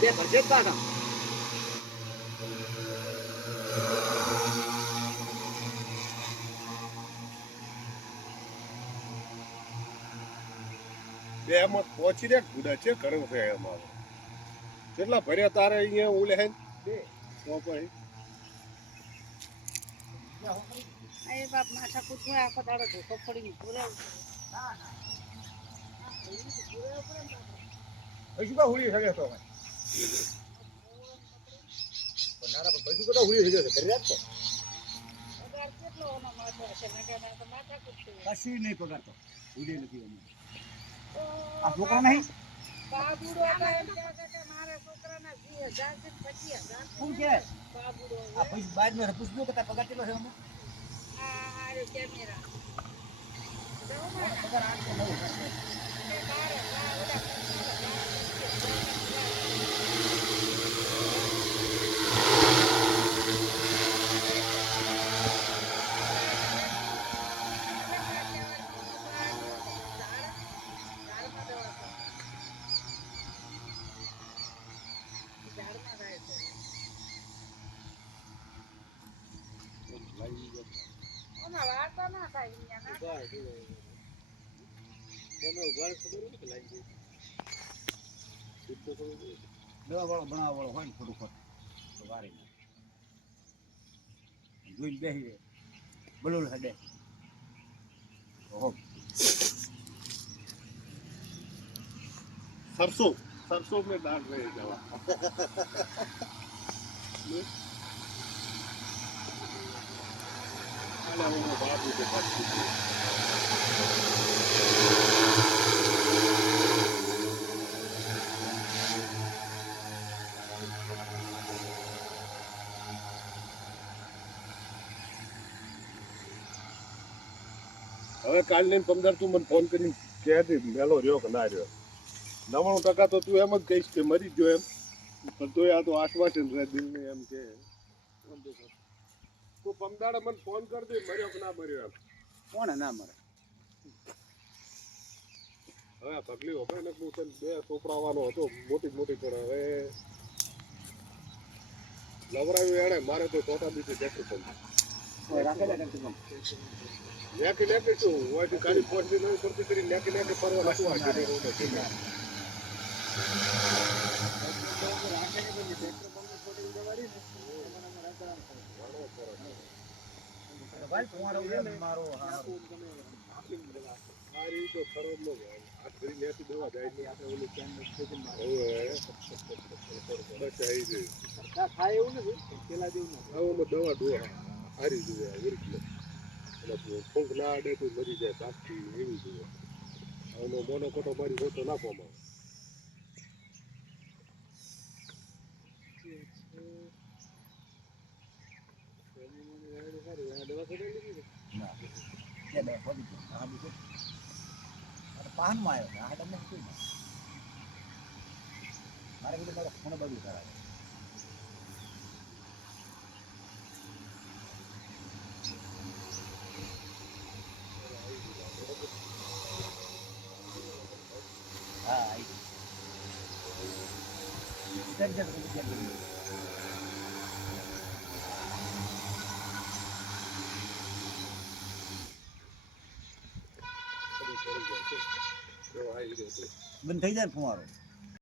બે ભરજે કાકા બે એમાં પહોંચી રે ગુડા છે કરવું છે એમાં કેટલા ભર્યા તારે અહીંયા ઓલે હે બે તો પછી એ બાપ માથા કૂટવા આખો દાડો ધોકો પડી બોલાવ ના ના હજુ કા હુલી શકે તો નાના પૈસું કેટલા ઉડી થઈ જશે કરી રાખતો પગાર કેટલો ઓનો માથો હશે ને કે તો માથા કૂટશે કશું નહીં પગાર તો ઉડી નથી અમે તો આ છોકરા નહીં બાબુડો હતા એમ કહે કે મારા છોકરાના 20,000 થી 25,000 શું કે બાબુડો આ પૈસા બાદ નો પૂછજો કે તાર પગાર કેટલો છે અમે આ રે કેમેરા પગાર 8 9 વાર્તા ના થાય અહીંયા તમે ઉભા ખબર કે લાગી દવા વાળો બનાવવા વાળો હોય ને થોડું ખોટ તો વારી જોઈને બેસી બલોલ હડે ઓહો सरसों में डाल रहे हैं दवा बाबू के पास હવે કાલ ને 15 તું મને ફોન કરીને કહે દે મેલો રહ્યો કે ના રહ્યો 99% તો તું એમ જ કહીશ કે મરી ગયો એમ પણ તોય આ તો આશ્વાસન રહે દિલને એમ કે તું 15 મને ફોન કર દે મર્યો કે ના મર્યો એમ કોણ ના મરે હવે આ પગલી હોય ને હું તને બે સોપડાવવાનો હતો મોટી પણ હવે લવરાવ્યું એણે મારે તો છોટા બીજે દેખું પણ નેકી શું હોય કાલી પોસ્ટ નહીં કરતી કરી નેકી ફરવા શું આજે ભાઈ તમારો મારો મારી તો ખરો ન હોય આ ઘરી નેકી દવા જાય છે આપણે ઓલું કેમ નથી મારો બસ આવી ગઈ થાય એવું નથી પેલા જેવું હવે દવા દોવા હારી જોઈએ વિરકલે એટલે ફૂંક ના આડે તો મરી જાય બાકી એવી જોઈએ હવે મોનો કોટો મારી હોતો નાખવામાં પાનમાં આવ્યો આ તમને શું મારે કીધું મારે ફોન બધું કરાવે હા આવી બંધ થઈ જાય ફુવારો